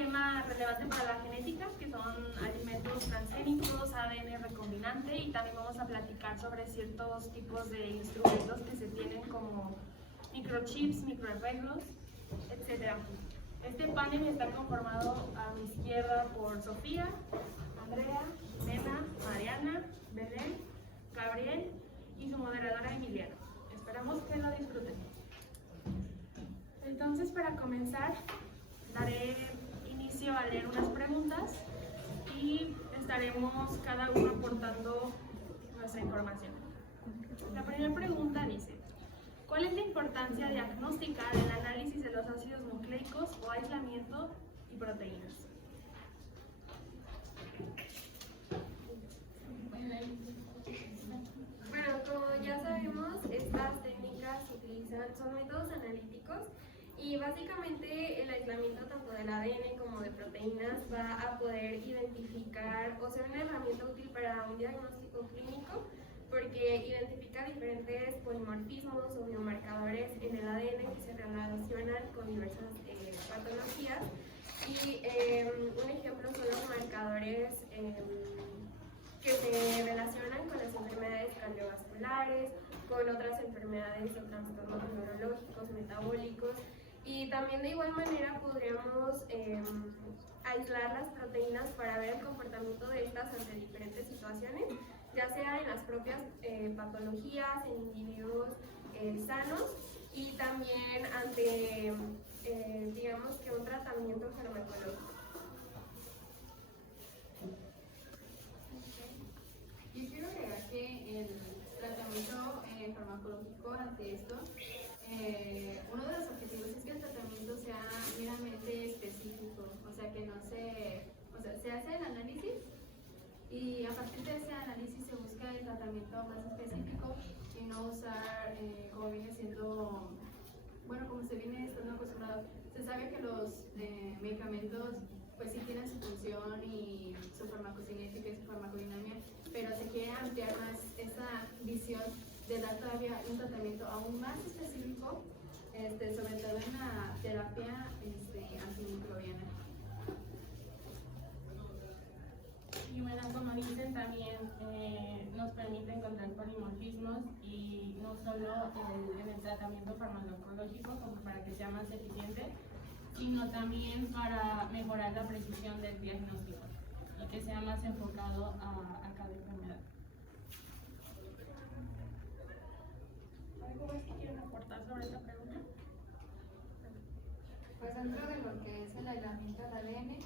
tema relevante para la genética, que son alimentos transgénicos, ADN recombinante, y también vamos a platicar sobre ciertos tipos de instrumentos que se tienen como microchips, microarreglos, etc. Este panel está conformado a mi izquierda por Sofía, Andrea, Nena, Mariana, Belén, Gabriel y su moderadora Emiliana. Esperamos que lo disfruten. Entonces, para comenzar, daré inicio a leer unas preguntas y estaremos cada uno aportando nuestra información. La primera pregunta dice: ¿cuál es la importancia diagnóstica del análisis de los ácidos nucleicos o aislamiento y proteínas? Bueno, como ya sabemos, estas técnicas son métodos analíticos y básicamente el aislamiento tanto del ADN como de proteínas va a poder identificar o ser una herramienta útil para un diagnóstico clínico, porque identifica diferentes polimorfismos o biomarcadores en el ADN que se relacionan con diversas patologías. Y un ejemplo son los marcadores que se relacionan con las enfermedades cardiovasculares, con otras enfermedades o trastornos neurológicos, metabólicos. Y también de igual manera podríamos aislar las proteínas para ver el comportamiento de estas ante diferentes situaciones, ya sea en las propias patologías, en individuos sanos, y también ante, digamos que un tratamiento farmacológico. Yo quiero agregar que el tratamiento farmacológico ante esto, uno de los objetivos es que el tratamiento sea meramente específico, o sea que no se hace el análisis y a partir de ese análisis se busca el tratamiento más específico y no usar, como viene siendo, bueno, como se viene estando acostumbrado. Se sabe que los medicamentos pues sí tienen su función y su farmacocinética y su farmacodinamia, pero se quiere ampliar más esa visión de dar todavía un tratamiento aún más específico, sobre todo en la terapia antimicrobiana. Y bueno, como dicen, también nos permite encontrar polimorfismos, y no solo en el tratamiento farmacológico como para que sea más eficiente, sino también para mejorar la precisión del diagnóstico y que sea más enfocado a cada enfermedad. ¿Algo más que quieran aportar sobre esta pregunta? Pues dentro de lo que es el aislamiento del ADN,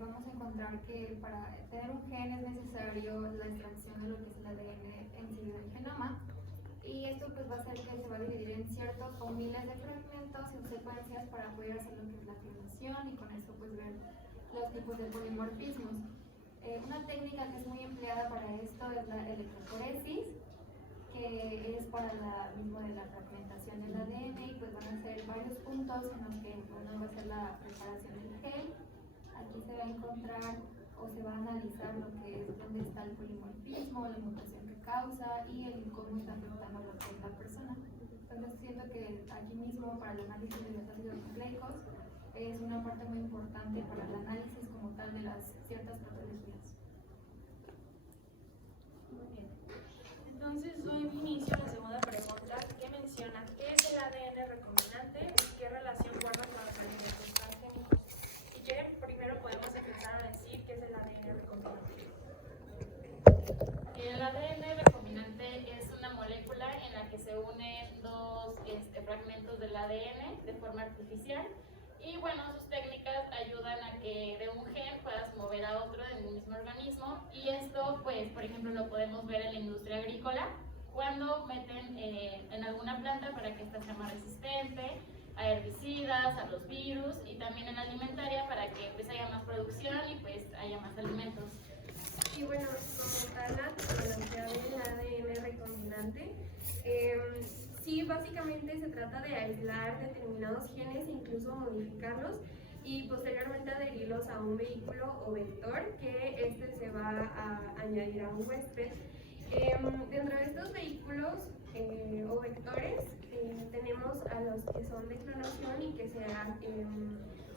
vamos a encontrar que para tener un gen es necesario la extracción de lo que es el ADN en sí del genoma, y esto pues va a hacer que se va a dividir en ciertos o miles de fragmentos en secuencias para poder hacer lo que es la clonación y con esto pues ver los tipos de polimorfismos. Una técnica que es muy empleada para esto es la electroforesis, que es para la mismo de la fragmentación del ADN, y pues van a ser varios puntos en los que uno va a hacer la preparación del gen. Aquí se va a encontrar o se va a analizar lo que es dónde está el polimorfismo, la mutación que causa y el cómo está afectando a lo que es la persona. Entonces siento que aquí mismo para el análisis de los ácidos nucleicos es una parte muy importante para el análisis como tal de las ciertas patologías. Muy bien. Entonces doy inicio a la segunda pregunta, que menciona qué es el ADN recombinante y qué relación guarda con los alimentos transgénicos. Si quieren, primero podemos empezar a decir qué es el ADN recombinante. El ADN recombinante es una molécula en la que se unen dos fragmentos del ADN de forma artificial, y bueno, sus técnicas ayudan a que de un gen puedas mover a otro en el mismo organismo, y esto pues por ejemplo lo podemos ver en la industria agrícola cuando meten en alguna planta para que ésta sea más resistente a herbicidas, a los virus, y también en la alimentaria para que pues haya más producción y pues haya más alimentos. Y bueno, como tal la tecnología del ADN recombinante, sí, básicamente se trata de aislar determinados genes e incluso modificarlos y posteriormente adherirlos a un vehículo o vector que se va a añadir a un huésped. Dentro de estos vehículos o vectores tenemos a los que son de clonación y que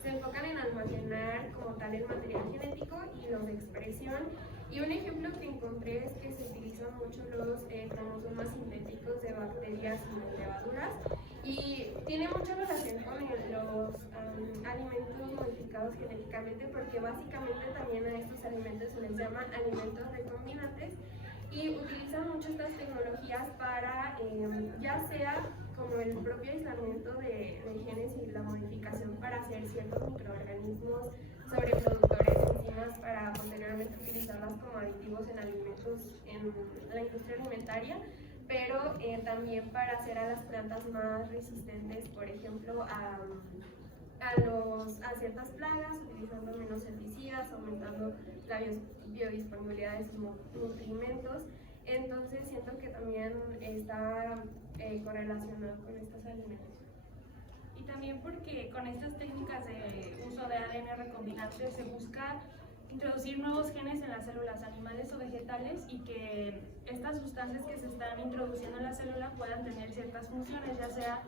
se se enfocan en almacenar como tal el material genético y los de expresión. Y un ejemplo que encontré es que se utilizan mucho los cromosomas sintéticos de bacterias y de levaduras, y tiene mucha relación con los alimentos modificados genéticamente, porque básicamente también a estos alimentos se les llaman alimentos recombinantes, y utilizan mucho estas tecnologías para, ya sea como el propio aislamiento de genes y la modificación para hacer ciertos microorganismos sobreproductores de enzimas para posteriormente utilizarlas como aditivos en alimentos en la industria alimentaria, pero también para hacer a las plantas más resistentes, por ejemplo, a ciertas plagas, utilizando menos herbicidas, aumentando la biodisponibilidad de sus nutrimentos. Entonces siento que también está correlacionado con estos alimentos. Y también porque con estas técnicas de uso de ADN recombinante se busca introducir nuevos genes en las células animales o vegetales, y que estas sustancias que se están introduciendo en la célula puedan tener ciertas funciones, ya sea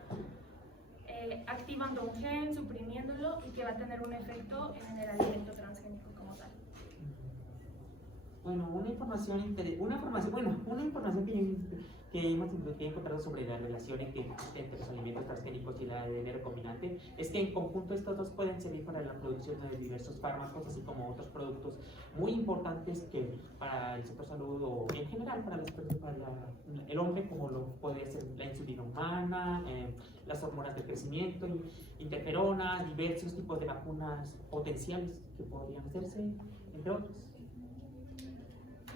activando un gen, suprimiéndolo, y que va a tener un efecto en el alimento transgénico como tal. Bueno, una información que hemos encontrado sobre la relación que existe entre los alimentos transgénicos y el ADN recombinante es que en conjunto estos dos pueden servir para la producción de diversos fármacos, así como otros productos muy importantes que para el sector salud o en general para el hombre, como lo puede ser la insulina humana, las hormonas de crecimiento, interferonas, diversos tipos de vacunas potenciales que podrían hacerse, entre otros.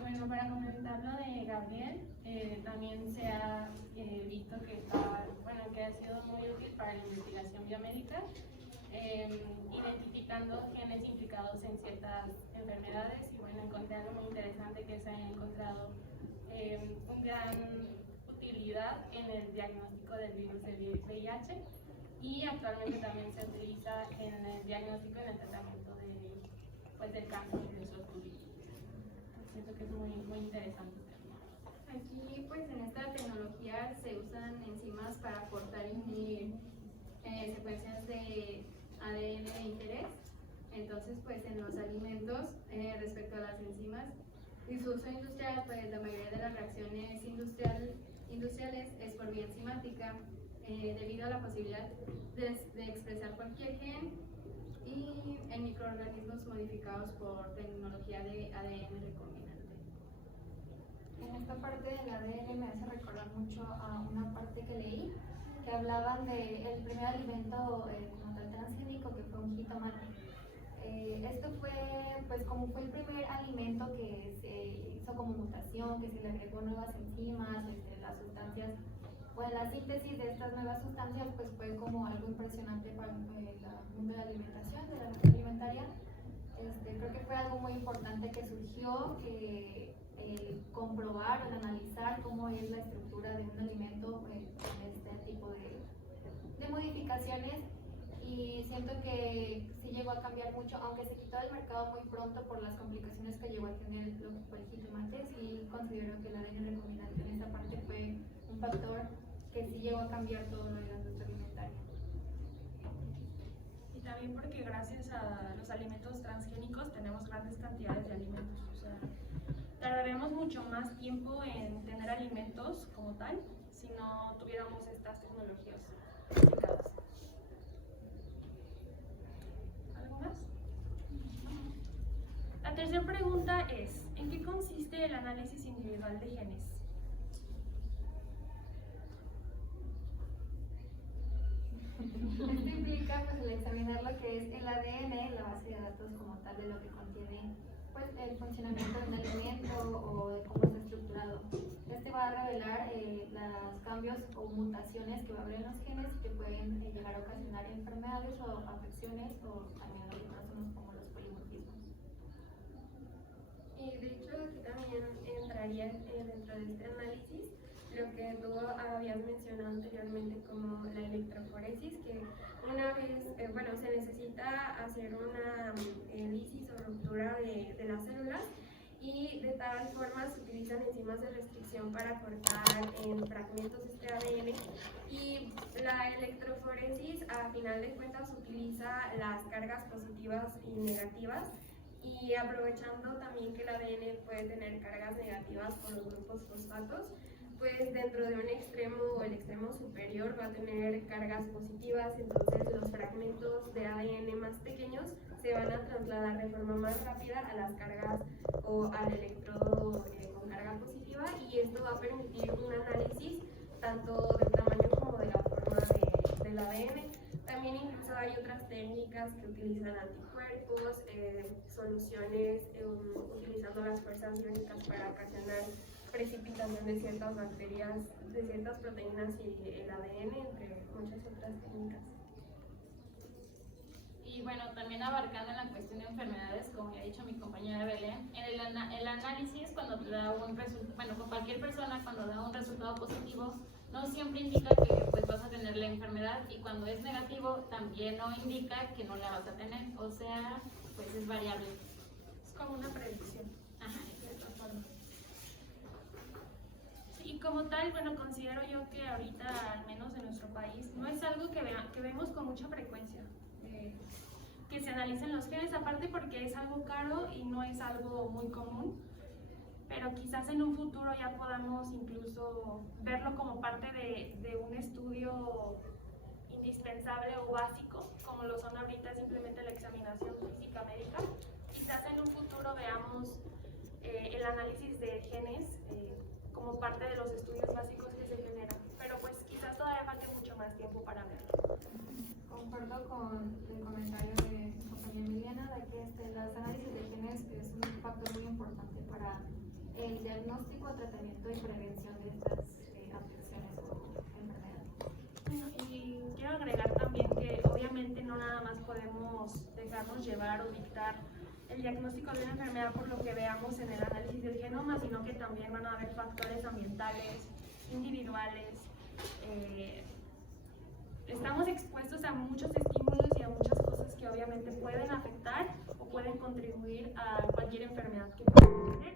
Bueno, para complementar lo de Gabriel, también se ha visto que que ha sido muy útil para la investigación biomédica, identificando genes implicados en ciertas enfermedades. Y bueno, encontré algo muy interesante, que se ha encontrado una gran utilidad en el diagnóstico del virus del VIH, y actualmente también se utiliza en el diagnóstico y en el tratamiento del cáncer y de otros virus. Siento que es muy interesante. Aquí, pues en esta tecnología se usan enzimas para aportar y unir secuencias de ADN de interés. Entonces, pues en los alimentos, respecto a las enzimas y su uso industrial, pues la mayoría de las reacciones industriales es por vía enzimática, debido a la posibilidad de expresar cualquier gen y en microorganismos modificados por tecnología de ADN recombinante. En esta parte del ADN me hace recordar mucho a una parte que leí, que hablaban del primer alimento como tal transgénico, que fue un jitomate. Esto fue, pues como fue el primer alimento que se hizo como mutación, que se le agregó nuevas enzimas, las sustancias, pues la síntesis de estas nuevas sustancias pues fue como algo impresionante para el mundo de la alimentación, de la industria alimentaria. Creo que fue algo muy importante que surgió, el comprobar, el analizar cómo es la estructura de un alimento con este tipo de modificaciones, y siento que sí llegó a cambiar mucho, aunque se quitó del mercado muy pronto por las complicaciones que llegó a tener lo que fue el jitomate. Sí considero que el ADN recombinante en esta parte fue un factor que sí llegó a cambiar todo lo de la industria alimentaria. Y también porque gracias a los alimentos transgénicos tenemos grandes cantidades de alimentos. O sea, tardaremos mucho más tiempo en tener alimentos como tal si no tuviéramos estas tecnologías aplicadas. ¿Algo más? La tercera pregunta es: ¿en qué consiste el análisis individual de genes? Esto implica pues el examinar lo que es el ADN, la base de datos como tal de lo que contiene pues el funcionamiento de un alimento o de cómo está estructurado. Este va a revelar los cambios o mutaciones que va a haber en los genes, que pueden llegar a ocasionar enfermedades o afecciones, o también lo que conocemos como los polimorfismos. Y de hecho aquí también entraría dentro de este análisis lo que tú habías mencionado anteriormente como la electroforesis, que una vez, se necesita hacer una lisis o ruptura de las células, y de tal forma se utilizan enzimas de restricción para cortar en fragmentos este ADN, y la electroforesis a final de cuentas utiliza las cargas positivas y negativas, y aprovechando también que el ADN puede tener cargas negativas por los grupos fosfatos, pues dentro de un extremo o el extremo superior va a tener cargas positivas, entonces los fragmentos de ADN más pequeños se van a trasladar de forma más rápida a las cargas o al electrodo con carga positiva, y esto va a permitir un análisis tanto del tamaño como de la forma del ADN. También incluso hay otras técnicas que utilizan anticuerpos, soluciones utilizando las fuerzas iónicas para ocasionar precipitación de ciertas bacterias, de ciertas proteínas y el ADN, entre muchas otras técnicas. Y bueno, también abarcando en la cuestión de enfermedades, como ya ha dicho mi compañera Belén, el análisis cuando te da un resultado, bueno, con cualquier persona cuando da un resultado positivo, no siempre indica que pues vas a tener la enfermedad, y cuando es negativo también no indica que no la vas a tener, o sea, pues es variable. Es como una predicción. Ajá, de cierta forma. Y como tal, bueno, considero yo que ahorita, al menos en nuestro país, no es algo que vemos con mucha frecuencia, que se analicen los genes, aparte porque es algo caro y no es algo muy común, pero quizás en un futuro ya podamos incluso verlo como parte de un estudio indispensable o básico, como lo son ahorita simplemente la examinación física médica. Quizás en un futuro veamos el análisis de genes como parte de los estudios básicos que se generan, pero pues quizás todavía falte mucho más tiempo para verlo. Concuerdo con el comentario de mi compañera Emiliana de que los análisis de genes es un factor muy importante para el diagnóstico, tratamiento y prevención de estas afecciones o enfermedades. Y quiero agregar también que obviamente no nada más podemos dejarnos llevar o dictar el diagnóstico de una enfermedad por lo que veamos en el análisis del genoma, sino que también van a haber factores ambientales, individuales. Estamos expuestos a muchos estímulos y a muchas cosas que obviamente pueden afectar o pueden contribuir a cualquier enfermedad que podamos tener.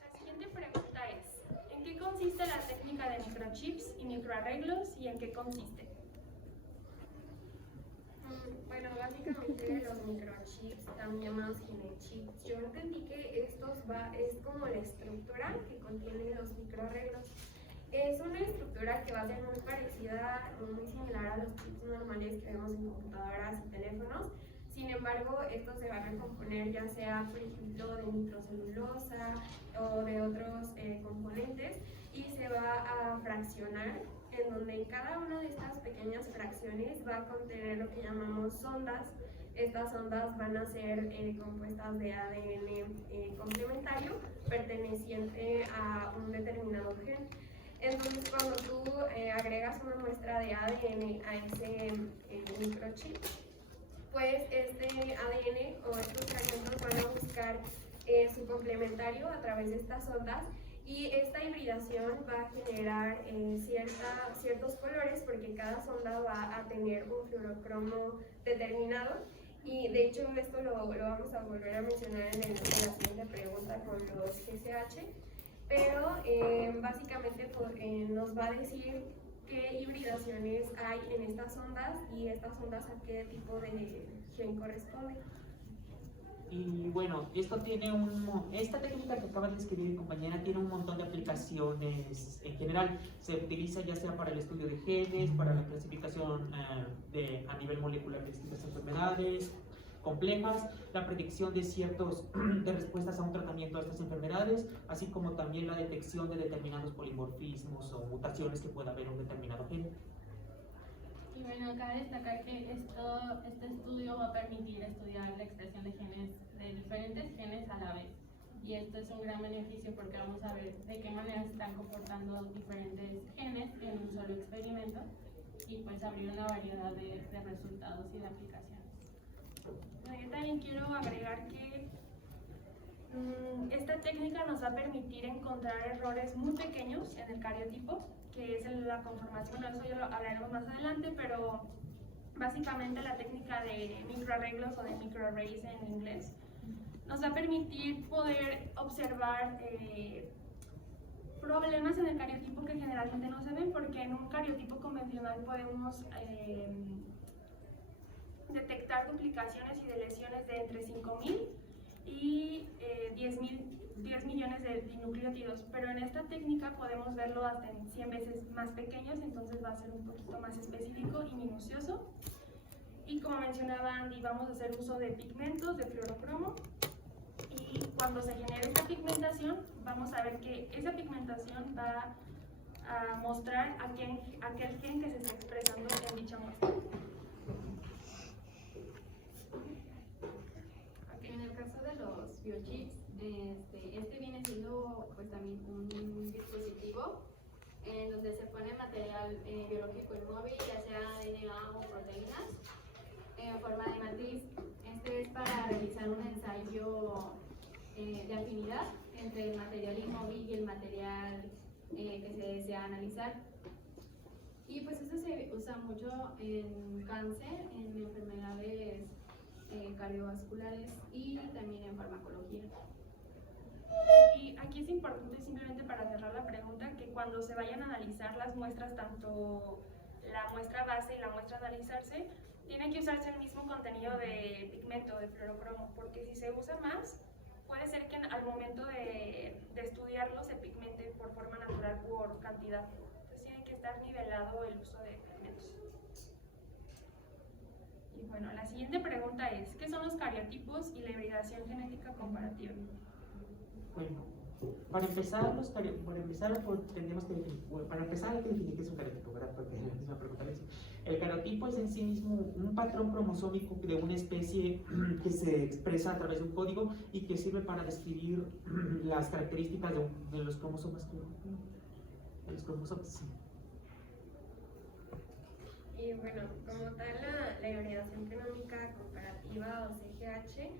La siguiente pregunta es: ¿en qué consiste la técnica de microchips y microarreglos y en qué consiste? Bueno, básicamente los microchips, también llamados genechips, yo entendí que es como la estructura que contiene los microarreglos. Es una estructura que va a ser muy parecida, muy similar a los chips normales que vemos en computadoras y teléfonos. Sin embargo, esto se va a recomponer ya sea, por ejemplo, de nitrocelulosa o de otros componentes, y se va a fraccionar, en donde cada una de estas pequeñas fracciones va a contener lo que llamamos sondas. Estas sondas van a ser compuestas de ADN complementario perteneciente a un determinado gen. Entonces, cuando tú agregas una muestra de ADN a ese microchip, pues este ADN o estos fragmentos van a buscar su complementario a través de estas ondas, y esta hibridación va a generar ciertos colores, porque cada sonda va a tener un fluorocromo determinado, y de hecho esto lo vamos a volver a mencionar en la siguiente pregunta con los GCH, pero básicamente nos va a decir qué hibridaciones hay en estas ondas y estas ondas a qué tipo de gen corresponden. Y bueno, esta técnica que acaba de describir mi compañera tiene un montón de aplicaciones en general. Se utiliza ya sea para el estudio de genes, para la clasificación a nivel molecular de distintas enfermedades complejas, la predicción de respuestas a un tratamiento de estas enfermedades, así como también la detección de determinados polimorfismos o mutaciones que pueda haber en un determinado gen. Y bueno, cabe destacar que este estudio va a permitir estudiar la expresión de genes, de diferentes genes a la vez. Y esto es un gran beneficio porque vamos a ver de qué manera se están comportando diferentes genes en un solo experimento, y pues abrir una variedad de resultados y de aplicaciones. Yo también quiero agregar que Esta técnica nos va a permitir encontrar errores muy pequeños en el cariotipo, que es la conformación, eso ya lo hablaremos más adelante, pero básicamente la técnica de microarreglos o de microarrays en inglés nos va a permitir poder observar problemas en el cariotipo que generalmente no se ven, porque en un cariotipo convencional podemos detectar duplicaciones y deleciones de entre 5.000 y 10 millones de dinucleótidos, pero en esta técnica podemos verlo hasta en 100 veces más pequeños, entonces va a ser un poquito más específico y minucioso. Y como mencionaba Andy, vamos a hacer uso de pigmentos, de fluorocromo, y cuando se genere esta pigmentación, vamos a ver que esa pigmentación va a mostrar aquel gen que se está expresando en dicha muestra. En el caso de los biochips, este viene siendo pues también un dispositivo en donde se pone material biológico inmóvil, ya sea DNA o proteínas, en forma de matriz. Este es para realizar un ensayo de afinidad entre el material inmóvil y el material que se desea analizar. Y pues esto se usa mucho en cáncer, en enfermedades cardiovasculares y también en farmacología. Y aquí es importante, simplemente para cerrar la pregunta, que cuando se vayan a analizar las muestras, tanto la muestra base y la muestra a analizarse, tiene que usarse el mismo contenido de pigmento, de fluorocromo, porque si se usa más, puede ser que al momento de estudiarlo se pigmente por forma natural por cantidad. Entonces tiene que estar nivelado el uso de pigmentos. Y bueno, la siguiente pregunta es, ¿qué son los cariotipos y la hibridación genética comparativa? Bueno, para empezar, tendríamos que definir, para empezar hay que definir qué es un cariotipo, ¿verdad? Porque es la misma pregunta. El cariotipo es en sí mismo un patrón cromosómico de una especie que se expresa a través de un código y que sirve para describir las características de los cromosomas. Sí. Y bueno, como tal, la hibridación genómica comparativa o CGH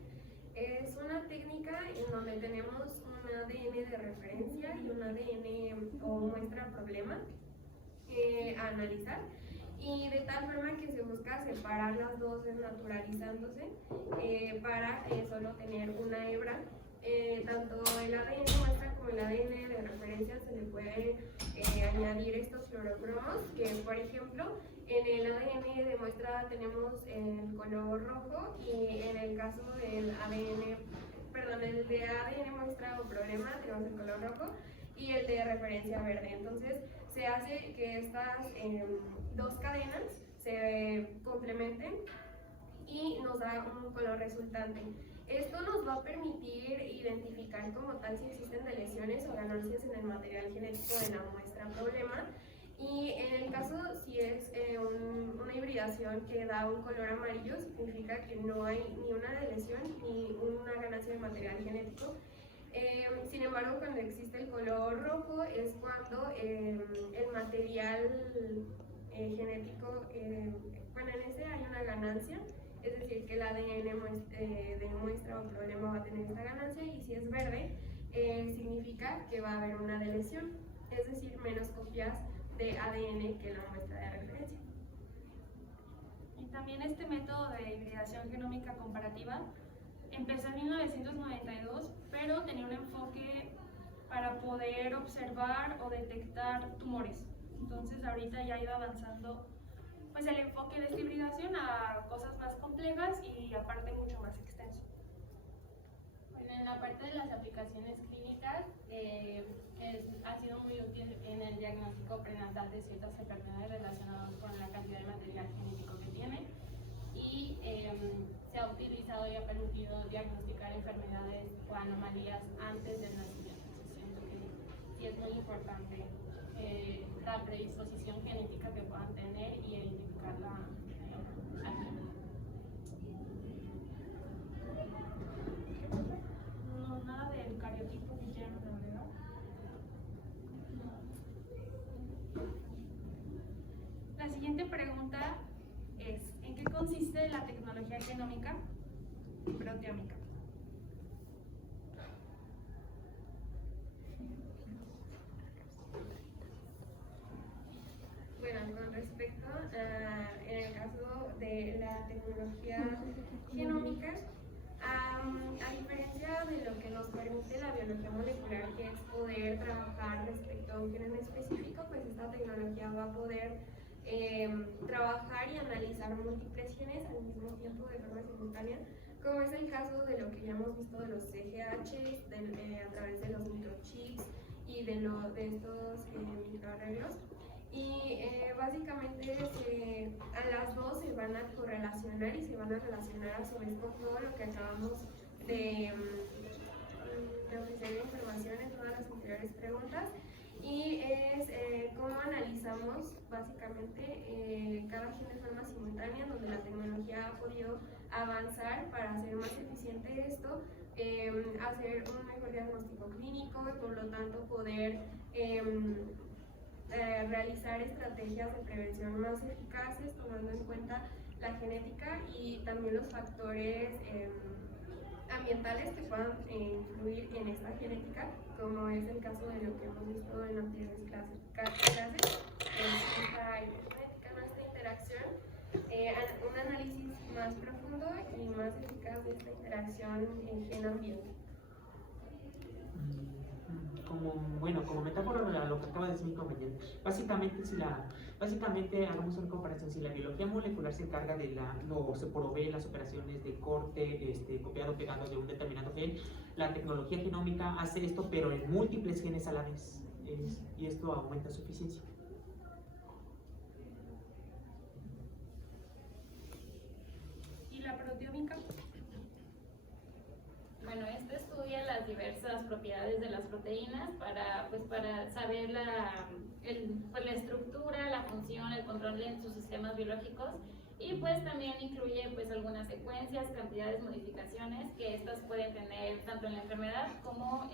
es una técnica en donde tenemos un ADN de referencia y un ADN o muestra problema a analizar, y de tal forma que se busca separar las dos desnaturalizándose para solo tener una hebra. Tanto el ADN muestra como el ADN de referencia se le puede añadir estos fluorocromos, que por ejemplo en el ADN de muestra tenemos el color rojo, y en el caso del el de ADN muestra o problema tenemos el color rojo y el de referencia verde. Entonces se hace que estas dos cadenas se complementen y nos da un color resultante. Esto nos va a permitir identificar como tal si existen deleciones o ganancias en el material genético de la muestra problema, y en el caso si es una hibridación que da un color amarillo, significa que no hay ni una deleción ni una ganancia de material genético. Sin embargo, cuando existe el color rojo es cuando el material genético, bueno, en ese hay una ganancia, es decir, que el ADN de muestra o problema va a tener esta ganancia, y si es verde, significa que va a haber una deleción, es decir, menos copias de ADN que la muestra de referencia. Y también este método de hibridación genómica comparativa empezó en 1992, pero tenía un enfoque para poder observar o detectar tumores. Entonces ahorita ya ha ido avanzando pues el enfoque de esta hibridación a cosas más complejas y aparte mucho más extenso. Bueno, en la parte de las aplicaciones clínicas ha sido muy útil en el diagnóstico prenatal de ciertas enfermedades relacionadas con la cantidad de material genético que tiene, y se ha utilizado y ha permitido diagnosticar enfermedades o anomalías antes del nacimiento. Siento que sí es muy importante la predisposición genética que puedan tener y identificarla aquí. No, nada del cariotipo que quieran agregar. La siguiente pregunta es, ¿en qué consiste la tecnología genómica proteómica? respecto en el caso de la tecnología genómica, a diferencia de lo que nos permite la biología molecular, que es poder trabajar respecto a un gen en específico, pues esta tecnología va a poder trabajar y analizar múltiples genes al mismo tiempo de forma simultánea, como es el caso de lo que ya hemos visto de los CGH, a través de los microchips y de estos microarreglos. Y básicamente a las dos se van a correlacionar y se van a relacionar a su vez con todo lo que acabamos de ofrecer información en todas las anteriores preguntas. Y es cómo analizamos básicamente cada gen de forma simultánea, donde la tecnología ha podido avanzar para hacer más eficiente esto, hacer un mejor diagnóstico clínico y por lo tanto poder realizar estrategias de prevención más eficaces, tomando en cuenta la genética y también los factores ambientales que puedan influir en esta genética, como es el caso de lo que hemos visto en anteriores clases, esta genética, nuestra interacción, un análisis más profundo y más eficaz de esta interacción en gen-ambiente. Como metáfora a lo que acaba de decir mi compañero, básicamente hagamos una comparación. Si la biología molecular se encarga de se provee las operaciones de corte, copiado, pegado de un determinado gen, la tecnología genómica hace esto, pero en múltiples genes a la vez, y esto aumenta su eficiencia. ¿Y la proteómica? Bueno, esto estudia las diversas propiedades de las proteínas para saber la estructura, la función, el control en sus sistemas biológicos, y pues también incluye pues algunas secuencias, cantidades, modificaciones que estas pueden tener tanto en la enfermedad como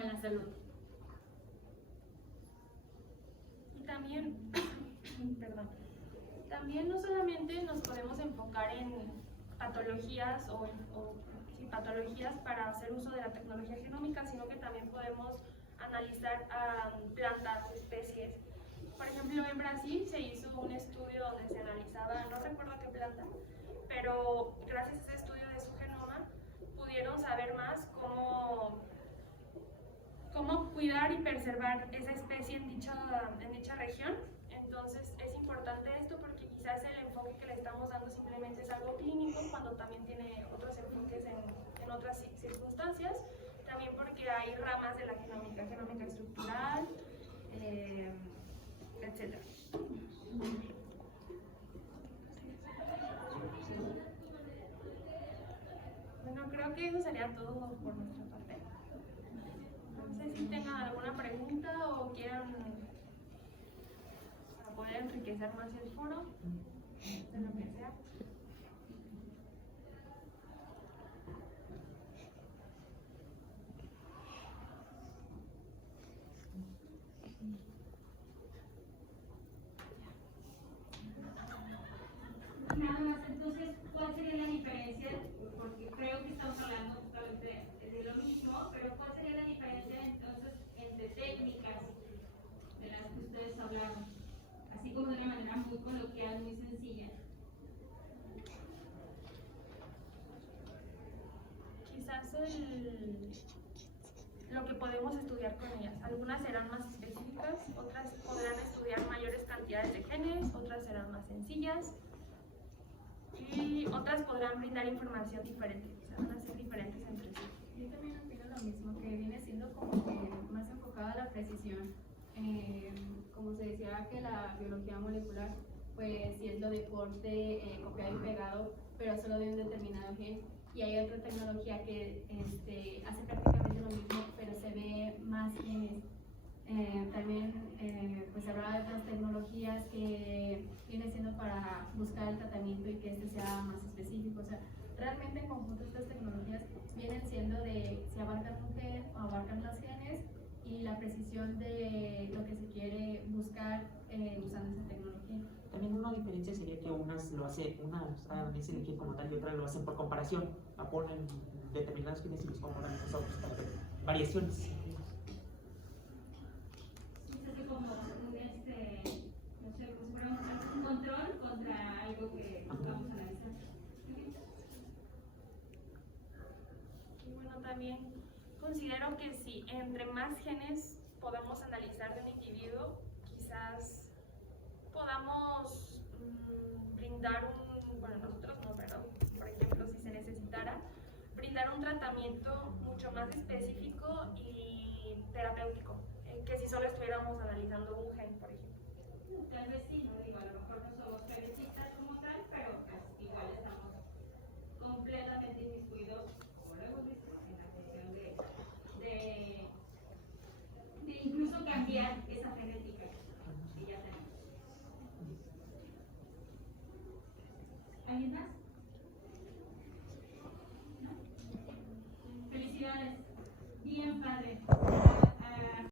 en la salud. Y también, también no solamente nos podemos enfocar en patologías patologías para hacer uso de la tecnología genómica, sino que también podemos analizar plantas, especies. Por ejemplo, en Brasil se hizo un estudio donde se analizaba, no recuerdo qué planta, pero gracias a ese estudio de su genoma pudieron saber más cómo cuidar y preservar esa especie en dicha región. Entonces es importante esto porque quizás el enfoque que le estamos dando simplemente es algo clínico, cuando también tiene otros enfoques en otras circunstancias, también porque hay ramas de la genómica estructural, etc. Bueno, creo que eso sería todo por nuestra parte. No sé si tengan alguna pregunta o quieran para poder enriquecer más el foro, de lo que sea. Nada más, entonces, ¿cuál sería la diferencia? Porque creo que estamos hablando justamente de lo mismo, pero ¿cuál sería la diferencia entonces entre técnicas de las que ustedes hablaron? Así como de una manera muy coloquial, muy sencilla. Quizás lo que podemos estudiar con ellas. Algunas serán más específicas, otras podrán estudiar mayores cantidades de genes, otras serán más sencillas y otras podrán brindar información diferente, o sea, van a ser diferentes entre sí. Yo también opino lo mismo, que viene siendo como que más enfocada a la precisión. Como se decía que la biología molecular, pues sí es lo de corte, copiado y pegado, pero solo de un determinado gen. Y hay otra tecnología que hace prácticamente lo mismo, pero se ve más genes. También pues se hablaba de otras tecnologías que vienen siendo para buscar el tratamiento y que sea más específico. O sea, realmente en conjunto estas tecnologías vienen siendo de si abarcan un gen o abarcan los genes y la precisión de lo que se quiere buscar usando esa tecnología. También una diferencia sería que unas dicen el gen como tal y otras lo hacen por comparación, ponen determinados genes y los comparan con otros para ver variaciones. Es así como no sé, más genes podamos analizar de un individuo, quizás podamos brindar bueno, nosotros no, pero por ejemplo, si se necesitara, brindar un tratamiento mucho más específico y terapéutico, que si solo estuviéramos analizando un gen, por ejemplo. Tal vez sí, no digo, a lo mejor no somos genetistas como tal, pero pues igual estamos completamente inmiscuidos, como lo hemos visto, en la cuestión de incluso cambiar